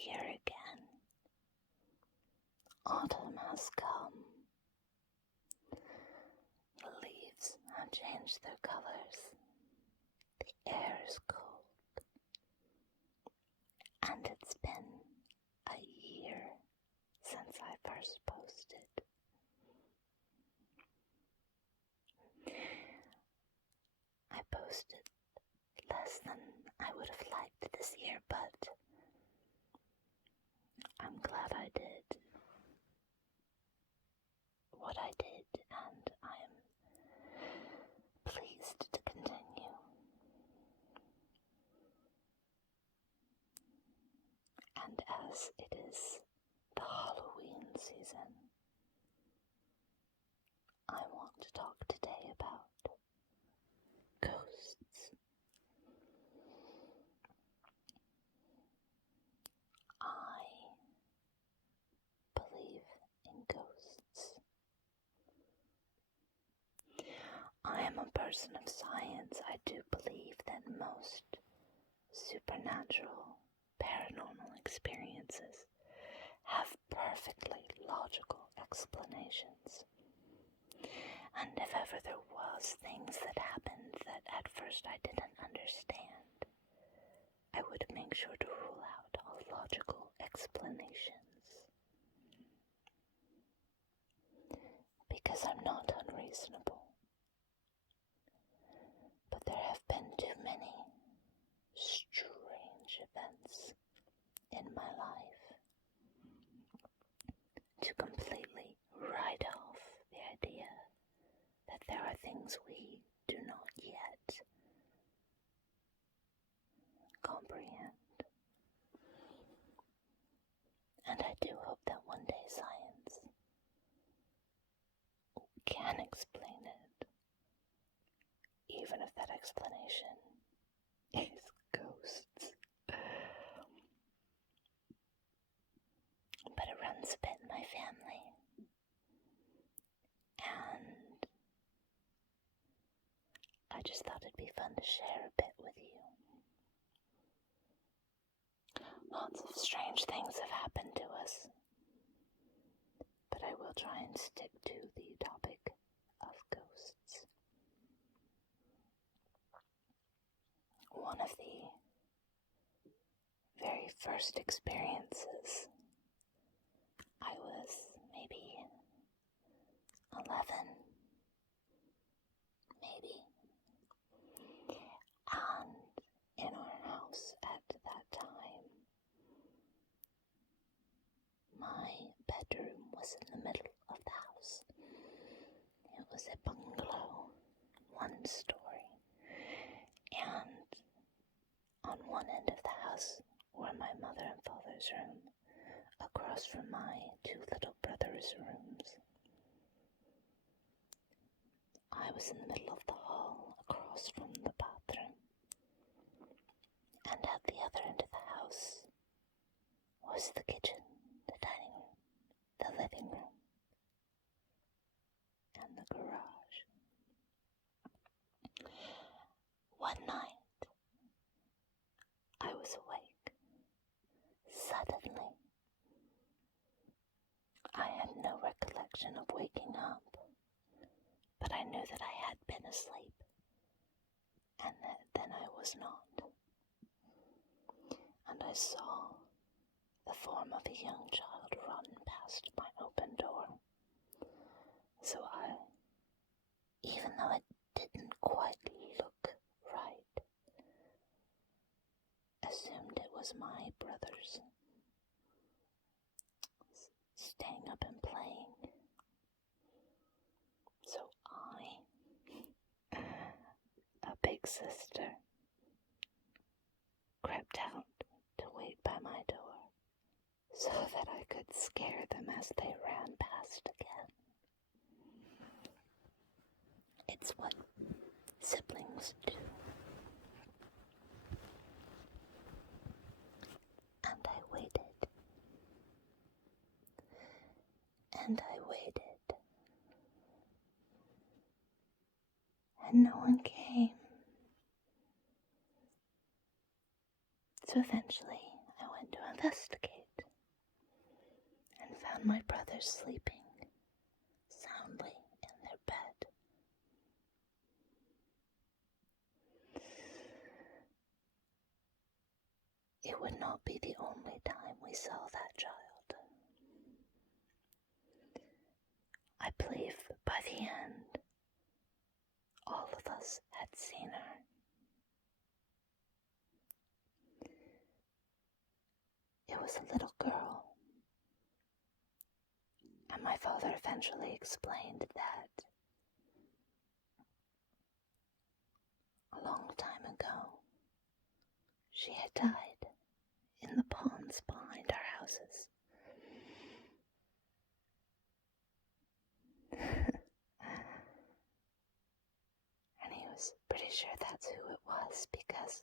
here again. Autumn has come. The leaves have changed their colors. The air is cold. And it's been a year since I first posted. I posted less than I would have liked this year, but I'm glad I did what I did, and I'm pleased to continue. And as it is the Halloween season, I want to talk today about ghosts. I believe in ghosts. I am a person of science. I do believe that most supernatural, paranormal experiences have perfectly logical explanations. And if ever there was things that happened that at first I didn't understand, I would make sure to rule out all logical explanations. Because I'm not unreasonable. But there have been too many strange events in my life to completely write off the idea that there are things we do not yet comprehend. And I do hope that one day science can explain it, even if that explanation is ghosts. But it runs a bit in my family, and I just thought it'd be fun to share a bit with you. Lots of strange things have happened to us, but I will try and stick to the topic of ghosts. One of the very first experiences, I was maybe 11, maybe, and in our house at that time, my bedroom was in the middle of the house. It was a bungalow, one story, and on one end of the house were my mother and father's room, across from my two little brothers' rooms. I was in the middle of the hall, across from the bathroom, and at the other end of the house was the kitchen, the dining room, the living room, and the garage. One night, I was awake. Suddenly, I had no recollection of waking up, but I knew that I had been asleep, and that then I was not. And I saw the form of a young child run past my open door. So I, even though it didn't quite look right, assumed it was my brothers staying up and playing. So I, a big sister, crept out to wait by my door so that I could scare them as they ran past again. It's what siblings do. And I waited. And I waited. And no one came. So eventually I went to a investigate and found my brothers sleeping soundly in their bed. It would not be the only time we saw that child. I believe by the end, all of us had seen her. It was a little girl, and my father eventually explained that a long time ago, she had died in the ponds behind our houses. And he was pretty sure that's who it was, because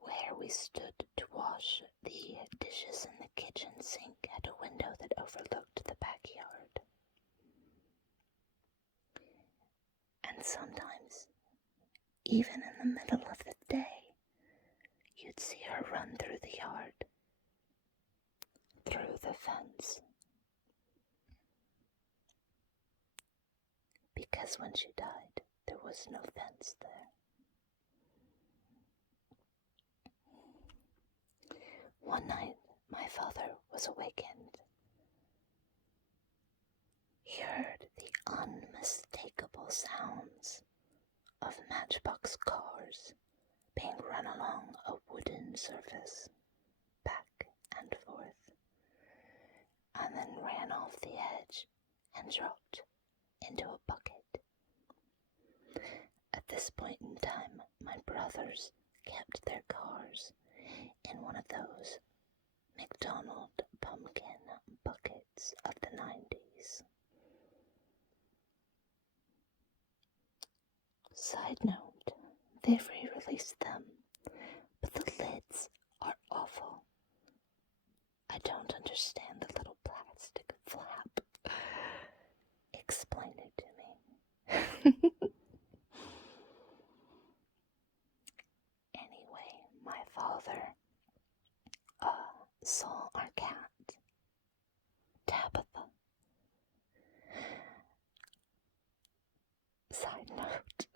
where we stood to wash the dishes in the kitchen sink had a window that overlooked the backyard. And sometimes, even in the middle of the day, you'd see her run through the yard, through the fence. Because when she died, there was no fence there. One night, my father was awakened. He heard the unmistakable sounds of matchbox cars being run along a wooden surface, back and forth, and then ran off the edge and dropped into a bucket. At this point in time, my brothers kept their cars in one of those McDonald pumpkin buckets of the 90s. Side note, they've re-released them, but the lids are awful. I don't understand the little plastic flap. Explain it to me. Anyway, my father saw our cat, Tabitha. Side note,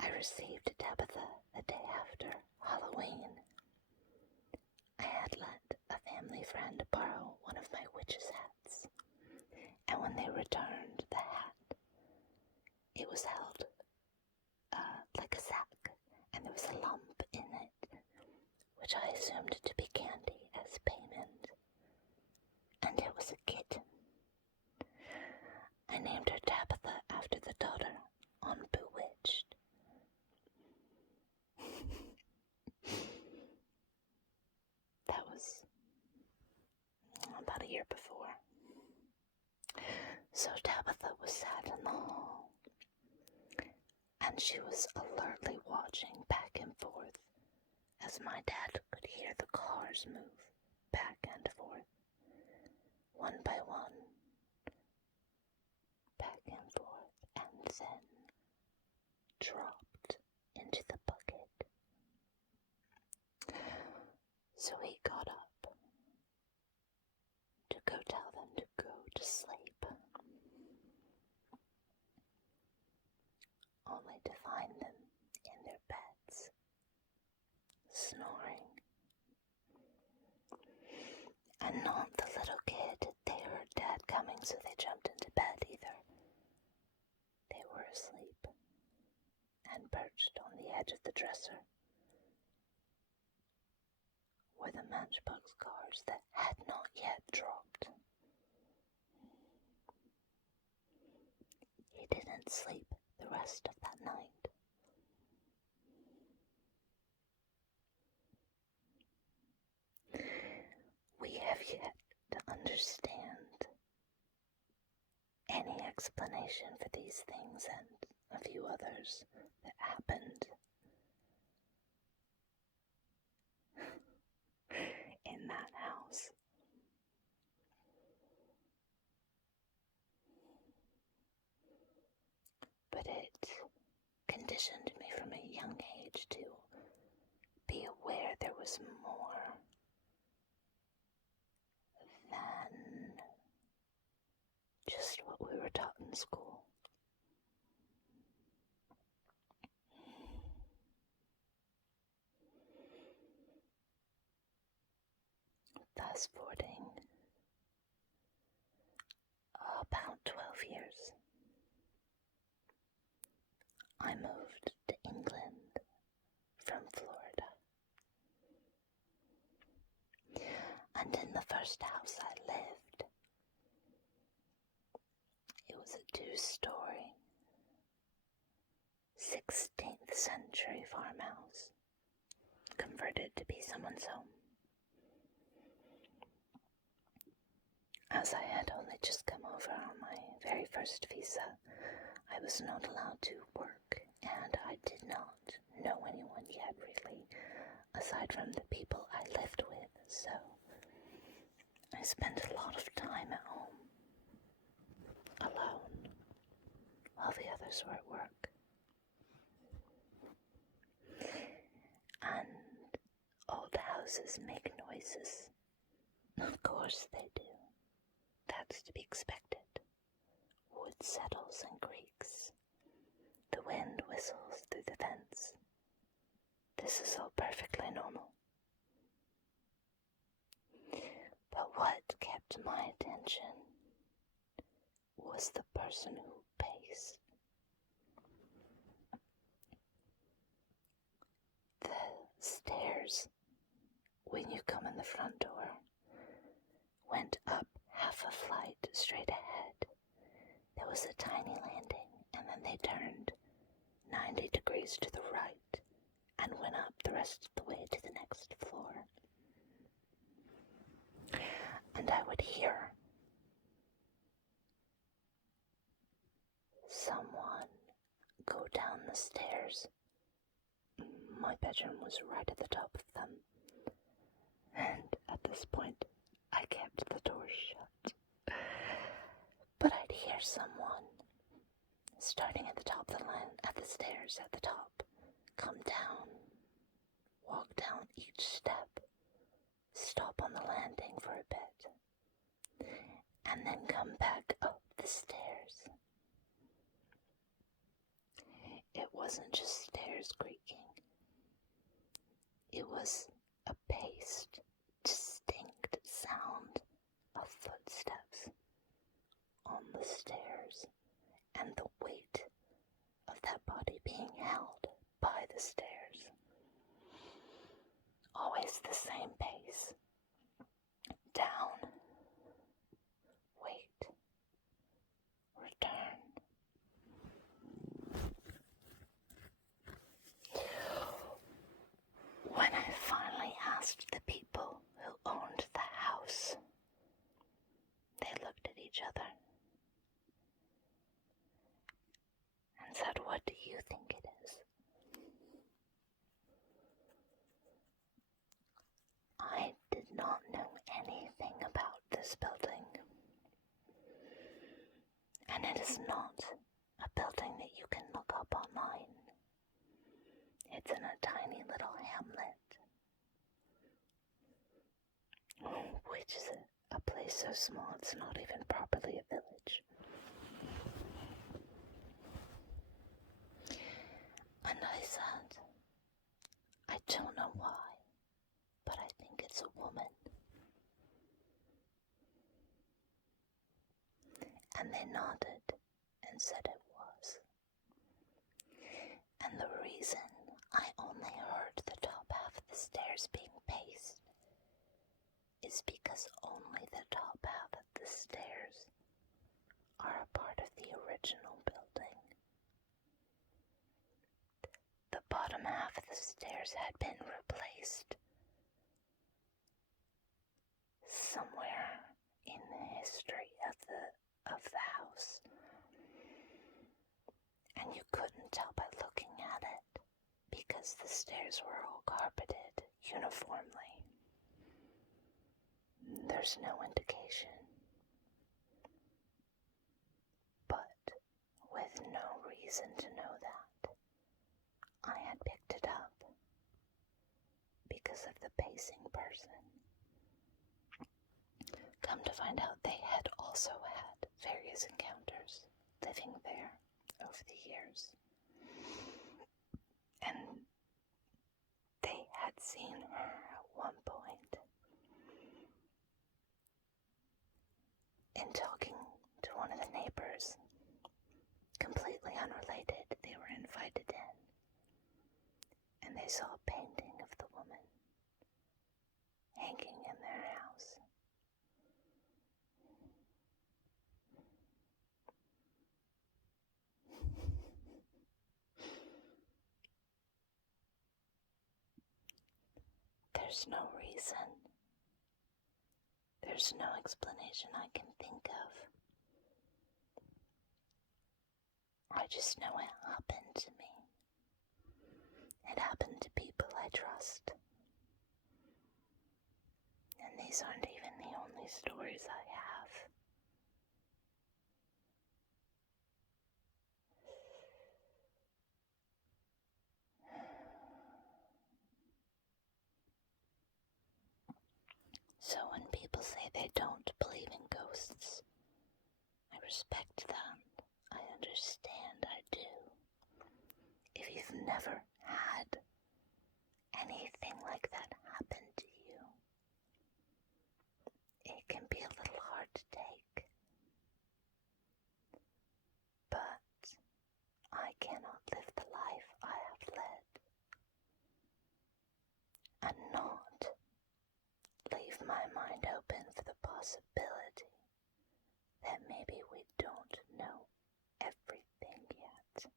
I received Tabitha the day after Halloween. I had let a family friend borrow one of my witch's hats, and when they returned the hat, it was held like a sack, and there was a lump in it, which I assumed to be candy as payment, and it was a kitten. I named her Tabitha after the daughter on Bewitched. That was about a year before. So Tabitha was sat in the hall, and she was alertly watching back and forth as my dad could hear the cars move back and forth, one by one, back and forth, and then dropped into the bucket. So he got up to go tell them to go to sleep, only to find them in their beds, snoring. And not the little kid. They heard Dad coming, so they jumped into bed either. They were asleep and perched on the edge of the dresser were the matchbox cars that had not yet dropped. He didn't sleep the rest of that night. We have yet to understand any explanation for these things and a few others that happened in that house. But it conditioned me from a young age to be aware there was more school. Fast forwarding about 12 years, I moved to England from Florida. And in the first house I lived, it was a 2-story, 16th century farmhouse, converted to be someone's home. As I had only just come over on my very first visa, I was not allowed to work, and I did not know anyone yet, really, aside from the people I lived with, so I spent a lot of time at home, alone, while the others were at work. And old houses make noises. Of course they do. That's to be expected. Wood settles and creaks. The wind whistles through the vents. This is all perfectly normal. But what kept my attention was the person who paced. The stairs, when you come in the front door, went up half a flight straight ahead. There was a tiny landing, and then they turned 90 degrees to the right and went up the rest of the way to the next floor. And I would hear someone go down the stairs. My bedroom was right at the top of them, and at this point I kept the door shut. But I'd hear someone starting at the top of at the stairs at the top, come down, walk down each step, stop on the landing for a bit, and then come back up the stairs. It wasn't just stairs creaking. It was a paced, distinct sound of footsteps on the stairs, and the weight of that body being held by the stairs. Always the same pace. Down, wait, return. When I finally asked the people who owned the house, they looked at each other and said, "What do you think it is?" I did not know anything about this building, and it is not a building that you can look up online. It's in a tiny little hamlet, which is a place so small it's not even properly a village. And I said, "I don't know why, but I think it's a woman." And they nodded and said it was. And the reason I only heard the top half of the stairs being paced is because only the top half of the stairs are a part of the original building. The bottom half of the stairs had been replaced somewhere in the history of the house, and you couldn't tell by looking at it because the stairs were all carpeted uniformly. There's no indication, but with no reason to know that, I had picked it up because of the pacing person. Come to find out, they had also had various encounters. They've hanging in their house. There's no reason. There's no explanation I can think of. I just know it happened to me. It happened to people I trust. And these aren't even the only stories I have. So when people say they don't believe in ghosts, I respect that. I understand, I do. If you've never had anything like that happen to you, it can be a little hard to take. But I cannot live the life I have led and not leave my mind open for the possibility that maybe we don't know everything yet.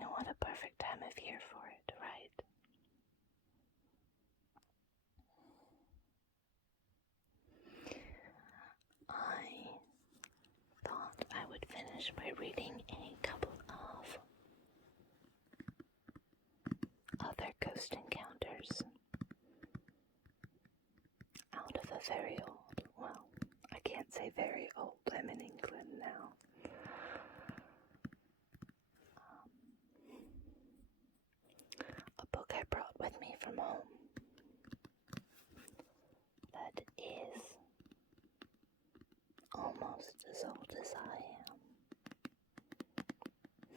What a perfect time of year for it, right? I thought I would finish by reading a couple of other ghost encounters out of a very old, well, I can't say very old, I'm in England now. A book I brought with me from home that is almost as old as I am.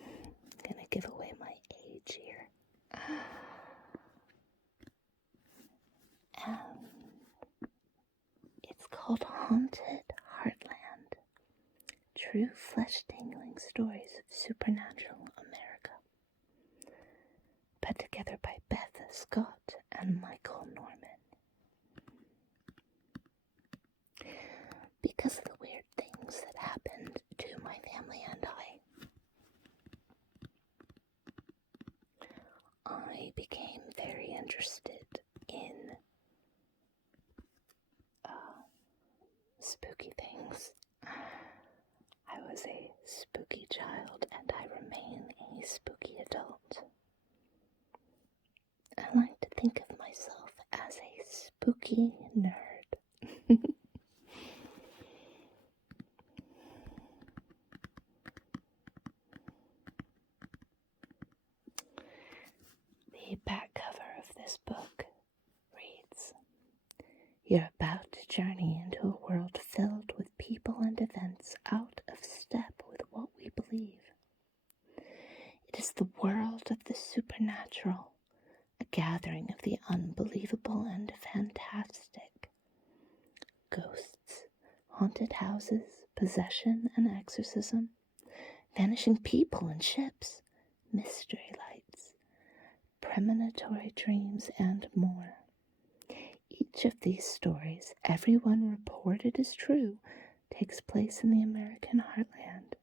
I'm gonna give away my age here. It's called Haunted Heartland. True flesh-tingling stories of supernatural America. Put together by Beth Scott and Michael Norman. Because of the weird things that happened to my family and I became very interested in spooky things. I was a spooky child and I remain a spooky adult. I like to think of myself as a spooky nerd. The back cover of this book reads, "You're about to journey into a world filled with people and events out of step with what we believe. It is the world of the supernatural, a gathering of the unbelievable and fantastic. Ghosts, haunted houses, possession and exorcism, vanishing people and ships, mystery lights, premonitory dreams, and more. Each of these stories, every one reported as true, takes place in the American heartland,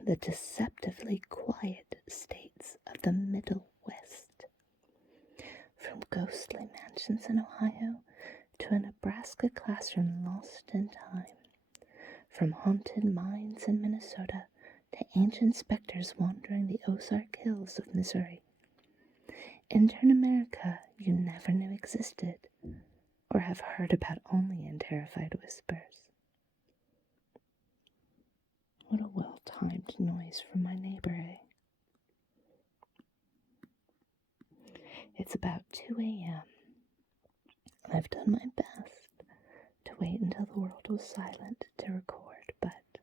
the deceptively quiet states of the Middle West. From ghostly mansions in Ohio to a Nebraska classroom lost in time, from haunted mines in Minnesota to ancient specters wandering the Ozark Hills of Missouri. Enter an America you never knew existed, or have heard about only in terrified whispers." What a well-timed noise from my neighbor, eh? It's about 2 a.m. and I've done my best to wait until the world was silent to record, but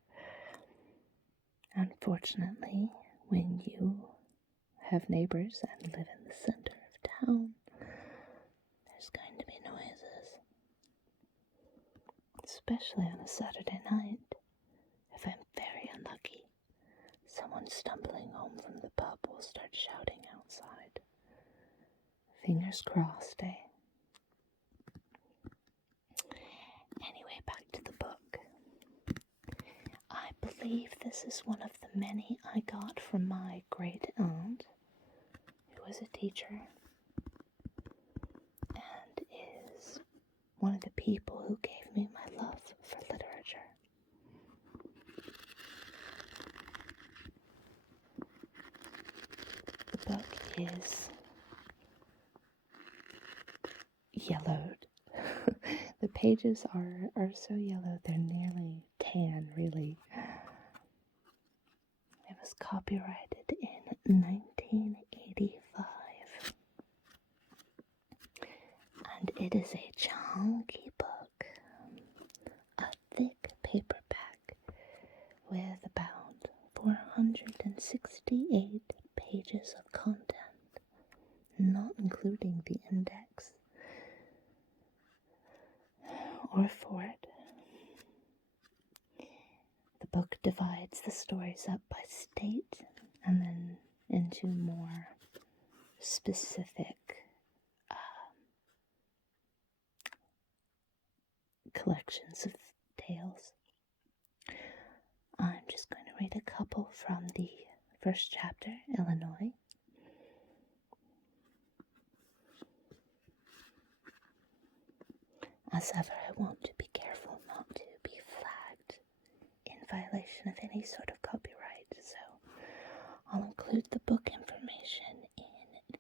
unfortunately, when you have neighbors and live in the center of town, there's going to be noises. Especially on a Saturday night. If I'm very unlucky, someone stumbling home from the pub will start shouting outside. Fingers crossed, eh? Anyway, back to the book. I believe this is one of the many I got from my great aunt, who was a teacher, and is one of the people who gave me my love for literature. The book is yellowed. The pages are so yellow, they're nearly tan, really. It was copyrighted in 1985. And it is a chunky book, a thick paperback with about 468 pages of content, not including the index or foreword. The book divides the stories up by state and then into more specific collections of tales. I'm just going to read a couple from the first chapter, Illinois. As ever, I want to be careful not to be flagged in violation of any sort of copyright, so I'll include the book information in the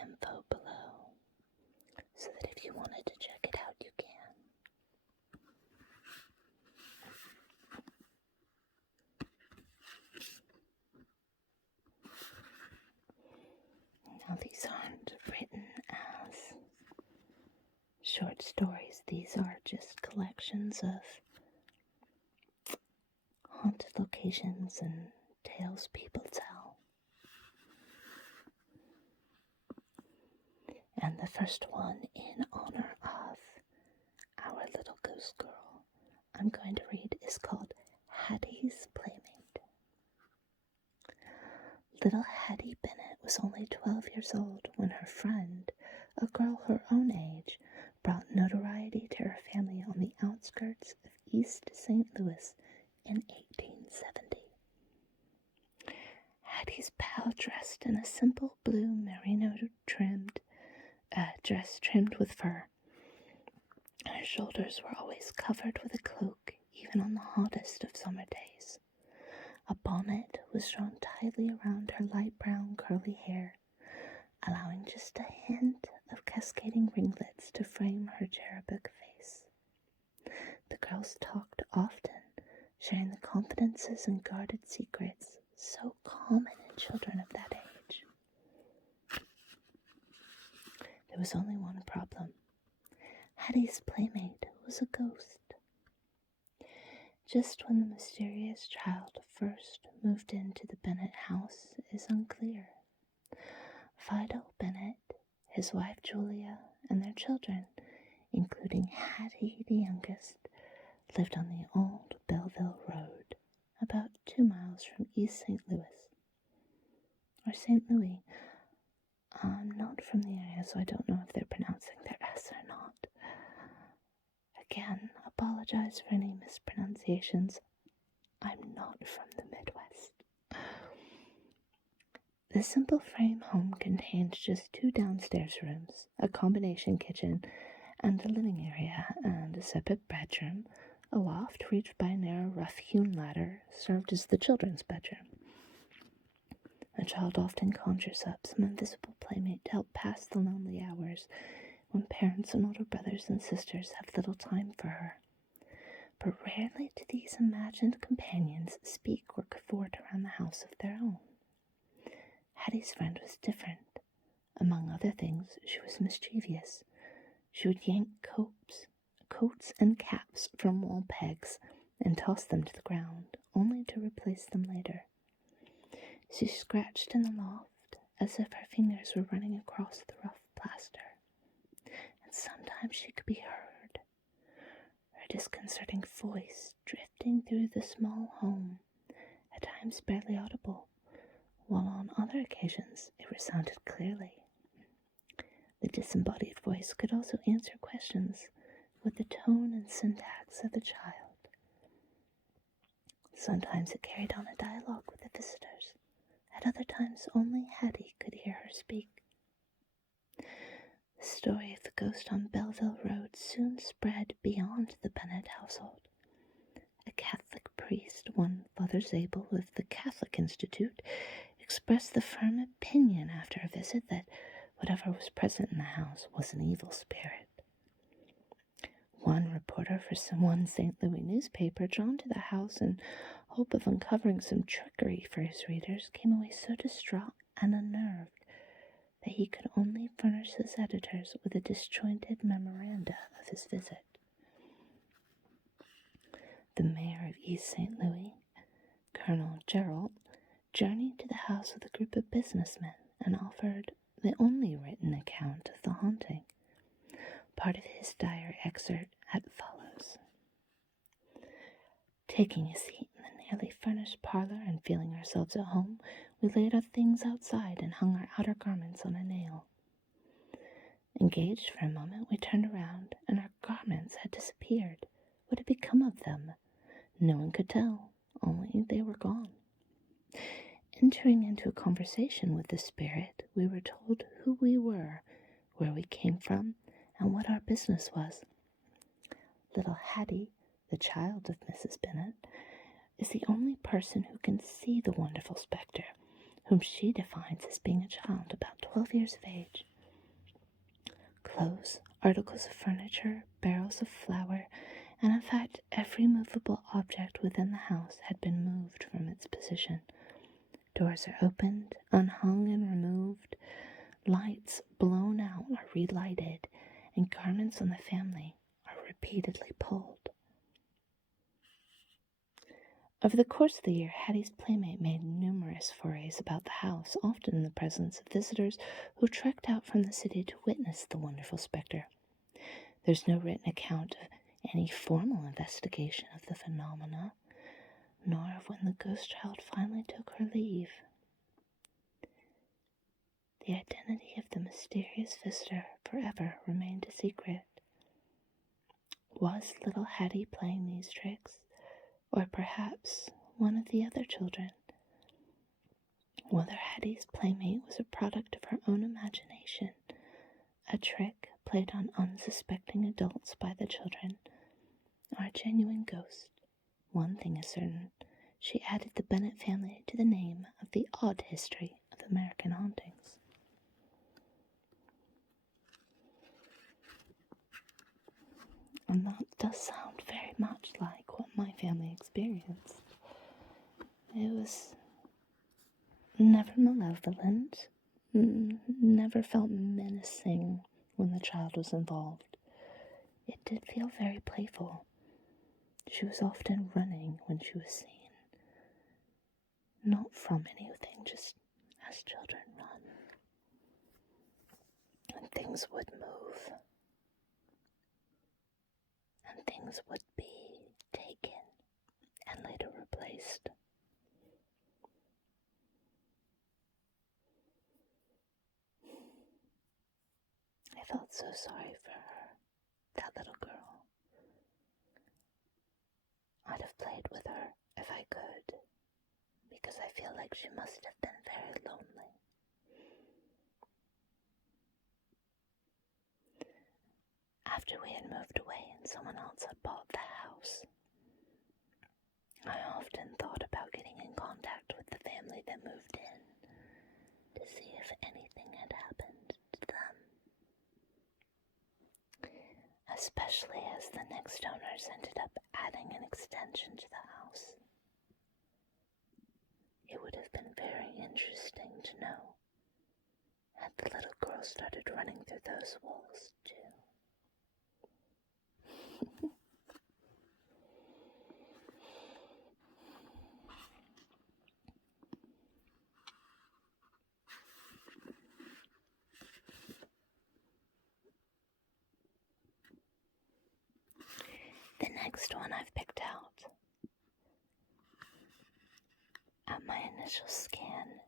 info below, so that if you wanted to check it out, you can. Now, these aren't written as short stories. These are just collections of haunted locations and tales people tell. And the first one, in honor of our little ghost girl, I'm going to read is called Hattie's Playmate. Little Hattie Bennett was only 12 years old when her friend, a girl her own age, brought notoriety to her family on the outskirts of East St. Louis in 1870. Hattie's pal dressed in a simple blue merino dress trimmed with fur. Her shoulders were always covered with a cloak, even on the hottest of summer days. A bonnet was drawn tightly around her light brown curly hair, allowing just a hint of cascading ringlets to frame her cherubic face. The girls talked often, sharing the confidences and guarded secrets so common in children of that age. There was only one problem. Hattie's playmate was a ghost. Just when the mysterious child first moved into the Bennett house is unclear. Fido Bennett, his wife Julia, and their children, including Hattie the youngest, lived on the old Belleville Road, about 2 miles from East St. Louis. Or St. Louis. I'm not from the area, so I don't know if they're pronouncing their S or not. Again, apologize for any mispronunciations. I'm not from the Midwest. The simple frame home contained just 2 downstairs rooms, a combination kitchen, and a living area, and a separate bedroom. A loft reached by a narrow, rough-hewn ladder served as the children's bedroom. A child often conjures up some invisible playmate to help pass the lonely hours when parents and older brothers and sisters have little time for her. But rarely do these imagined companions speak or cavort around the house of their own. Hattie's friend was different. Among other things, she was mischievous. She would yank coats and caps from wall pegs and toss them to the ground, only to replace them later. She scratched in the loft as if her fingers were running across the rough plaster. And sometimes she could be heard, her disconcerting voice drifting through the small home, at times barely audible, while on other occasions it resounded clearly. The disembodied voice could also answer questions with the tone and syntax of a child. Sometimes it carried on a dialogue with the visitors. At other times, only Hattie could hear her speak. The story of the ghost on Belleville Road soon spread beyond the Bennett household. A Catholic priest, one Father Zabel of the Catholic Institute, expressed the firm opinion after a visit that whatever was present in the house was an evil spirit. One reporter for one St. Louis newspaper, drawn to the house in hope of uncovering some trickery for his readers, came away so distraught and unnerved that he could only furnish his editors with a disjointed memoranda of his visit. The mayor of East St. Louis, Colonel Gerald, journeyed to the house with a group of businessmen and offered the only written account of the haunting. Part of his diary excerpt as follows. Taking a seat in the nearly furnished parlor and feeling ourselves at home, we laid our things outside and hung our outer garments on a nail. Engaged for a moment, we turned around, and our garments had disappeared. What had become of them? No one could tell, only they were gone. Entering into a conversation with the spirit, we were told who we were, where we came from, and what our business was. Little Hattie, the child of Mrs. Bennett, is the only person who can see the wonderful spectre, whom she defines as being a child about 12 years of age. Clothes, articles of furniture, barrels of flour, and in fact every movable object within the house had been moved from its position. Doors are opened, unhung and removed, lights blown out or relighted, and garments on the family are repeatedly pulled. Over the course of the year, Hattie's playmate made numerous forays about the house, often in the presence of visitors who trekked out from the city to witness the wonderful spectre. There's no written account of any formal investigation of the phenomena, nor of when the ghost child finally took her leave. The identity of the mysterious visitor forever remained a secret. Was little Hattie playing these tricks, or perhaps one of the other children? Whether Hattie's playmate was a product of her own imagination, a trick played on unsuspecting adults by the children, or a genuine ghost, one thing is certain: she added the Bennett family to the name of the odd history of American hauntings. And that does sound very much like what my family experienced. It was never malevolent, never felt menacing when the child was involved. It did feel very playful. She was often running when she was seen. Not from anything, just as children run. And things would move. And things would be taken and later replaced. I felt so sorry for her, that little girl. I'd have played with her if I could, because I feel like she must have been very lonely. After we had moved away and someone else had bought the house, I often thought about getting in contact with the family that moved in to see if anything had happened to them. Especially as the next owners ended up adding an extension to the house. It would have been very interesting to know had the little girl started running through those walls too. The next one I've picked out. At my initial scan,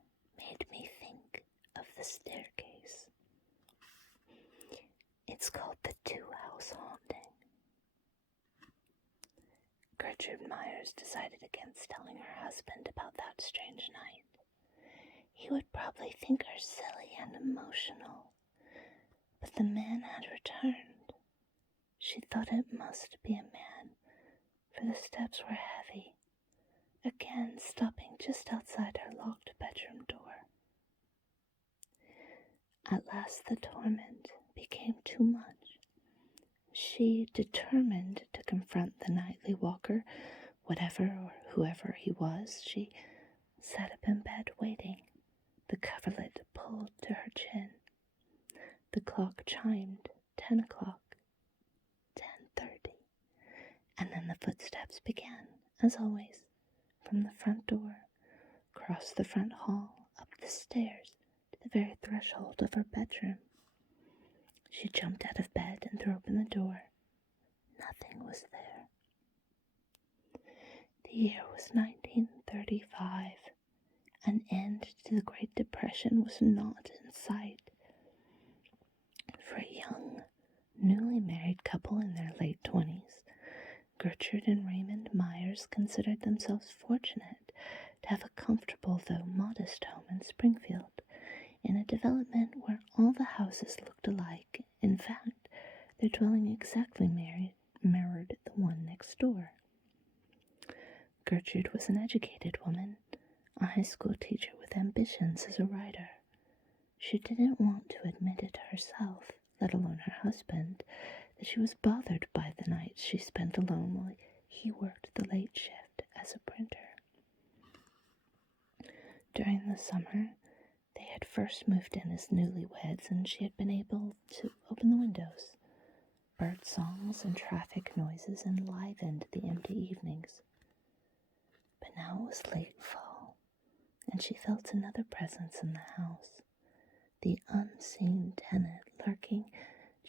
staircase. It's called the two-house haunting. Gertrude Myers decided against telling her husband about that strange night. He would probably think her silly and emotional. But the man had returned. She thought it must be a man, for the steps were heavy, again stopping just outside her locked bedroom door. At last the torment became too much. She, determined to confront the nightly walker, whatever or whoever he was, she sat up in bed waiting, the coverlet pulled to her chin. The clock chimed 10 o'clock, 10:30, and then the footsteps began, as always, from the front door, across the front hall, up the stairs, to the very threshold of her bedroom. She jumped out of bed and threw open the door. Nothing was there. The year was 1935. An end to the Great Depression was not in sight. For a young, newly married couple in their late 20s, Gertrude and Raymond Myers considered themselves fortunate to have a comfortable though modest home in Springfield, in a development where all the houses looked alike. In fact, their dwelling exactly mirrored the one next door. Gertrude was an educated woman, a high school teacher with ambitions as a writer. She didn't want to admit it herself, let alone her husband, that she was bothered by the nights she spent alone while he worked the late shift as a printer. During the summer, they had first moved in as newlyweds, and she had been able to open the windows. Bird songs and traffic noises enlivened the empty evenings. But now it was late fall, and she felt another presence in the house, the unseen tenant lurking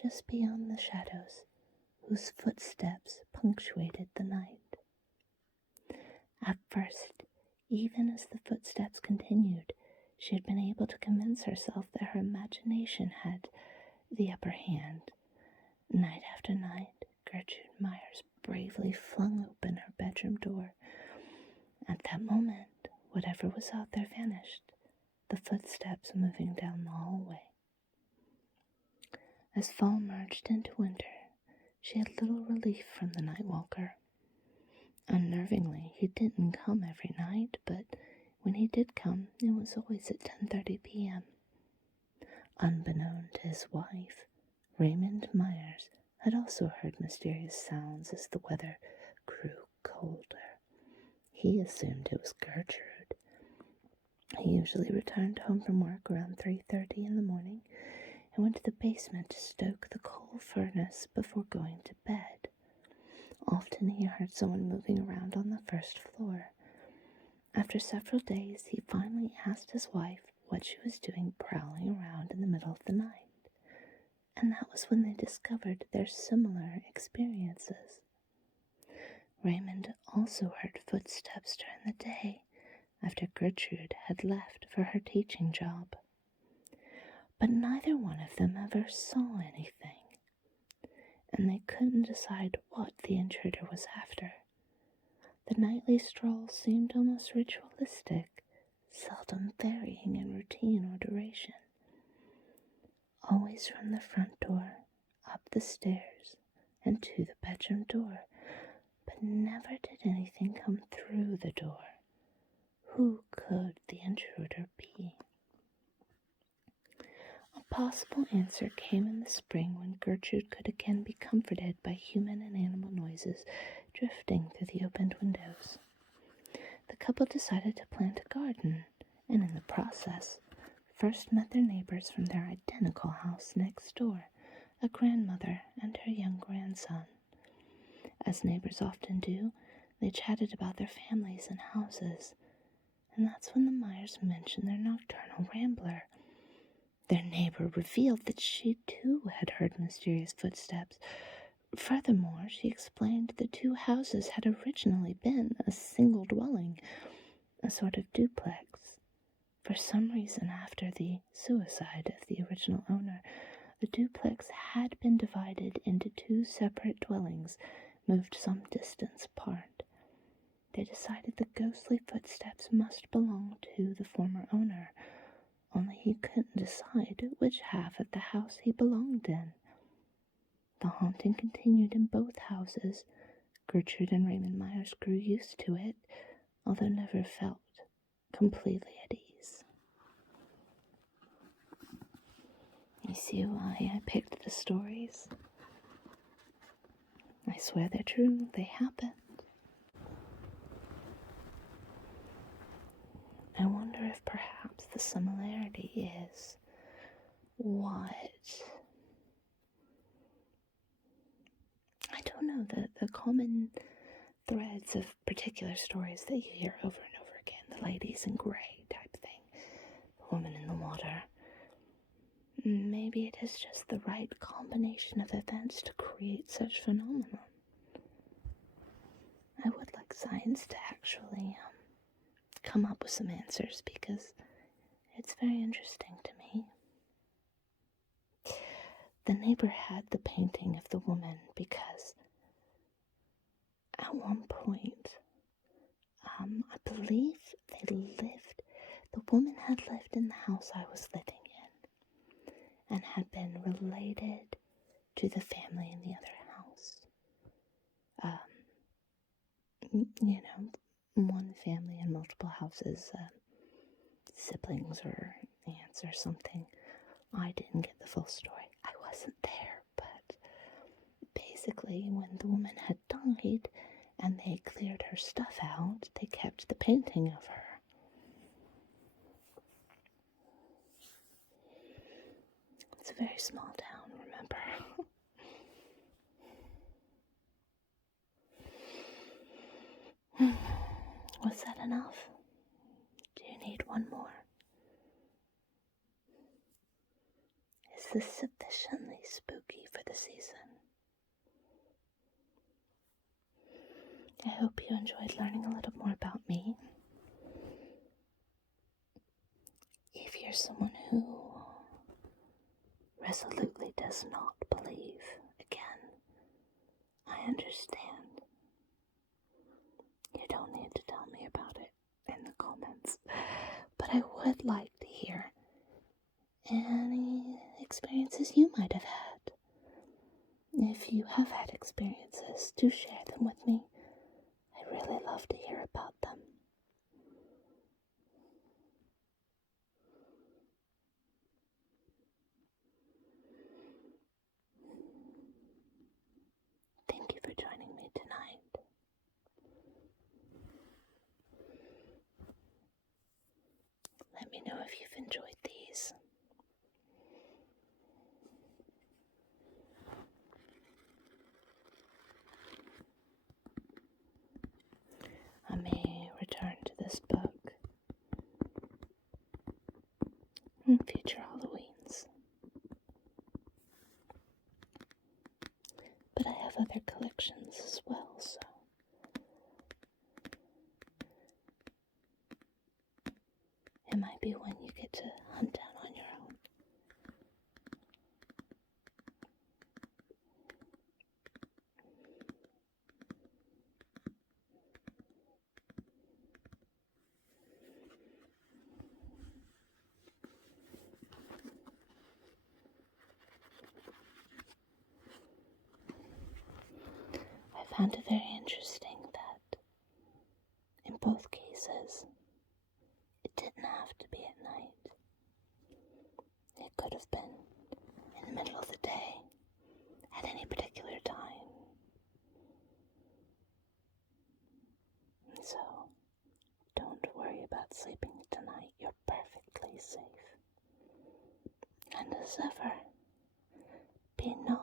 just beyond the shadows, whose footsteps punctuated the night. At first, even as the footsteps continued, she had been able to convince herself that her imagination had the upper hand. Night after night, Gertrude Myers bravely flung open her bedroom door. At that moment, whatever was out there vanished, the footsteps moving down the hallway. As fall merged into winter, she had little relief from the night walker. Unnervingly, he didn't come every night, but when he did come, it was always at 10:30 p.m. Unbeknown to his wife, Raymond Myers had also heard mysterious sounds as the weather grew colder. He assumed it was Gertrude. He usually returned home from work around 3:30 in the morning and went to the basement to stoke the coal furnace before going to bed. Often he heard someone moving around on the first floor. After several days, he finally asked his wife what she was doing prowling around in the middle of the night. And that was when they discovered their similar experiences. Raymond also heard footsteps during the day after Gertrude had left for her teaching job. But neither one of them ever saw anything, and they couldn't decide what the intruder was after. The nightly stroll seemed almost ritualistic, seldom varying in routine or duration. Always from the front door, up the stairs, and to the bedroom door, but never did anything come through the door. Who could the intruder be? A possible answer came in the spring when Gertrude could again be comforted by human and animal noises drifting through the opened windows. The couple decided to plant a garden, and in the process, first met their neighbors from their identical house next door, a grandmother and her young grandson. As neighbors often do, they chatted about their families and houses, and that's when the Myers mentioned their nocturnal rambler. Their neighbor revealed that she too had heard mysterious footsteps. Furthermore, she explained the two houses had originally been a single dwelling, a sort of duplex. For some reason, after the suicide of the original owner, the duplex had been divided into two separate dwellings, moved some distance apart. They decided the ghostly footsteps must belong to the former owner, only he couldn't decide which half of the house he belonged in. The haunting continued in both houses. Gertrude and Raymond Myers grew used to it, although never felt completely at ease. You see why I picked the stories? I swear they're true, they happened. I wonder if perhaps the similarity is what... I don't know, the common threads of particular stories that you hear over and over again, the ladies in grey type thing, the woman in the water. Maybe it is just the right combination of events to create such phenomenon. I would like science to actually come up with some answers, because it's very interesting to me. The neighbor had the painting of the woman because at one point, I believe the woman had lived in the house I was living in and had been related to the family in the other house. One family in multiple houses, siblings or aunts or something. I didn't get the full story. I wasn't there, but basically when the woman had died and they cleared her stuff out, they kept the painting of her. It's a very small town, remember? Was that enough? Do you need one more? Is this sufficiently spooky for the season? I hope you enjoyed learning a little more about me. If you're someone who resolutely does not believe, again, I understand. You don't need to tell me about it in the comments, but I would like to hear any experiences you might have had. If you have had experiences, do share them with me. I really love to hear about them. Thank you for joining me tonight. Let me know if you've enjoyed these. I may return to this book in future Halloweens. But I have other collections as well, so it might be one you get to hunt down on your own. I found it very interesting that in both cases, it didn't have to be at night. It could have been in the middle of the day, at any particular time. And so, don't worry about sleeping tonight. You're perfectly safe. And as ever, be not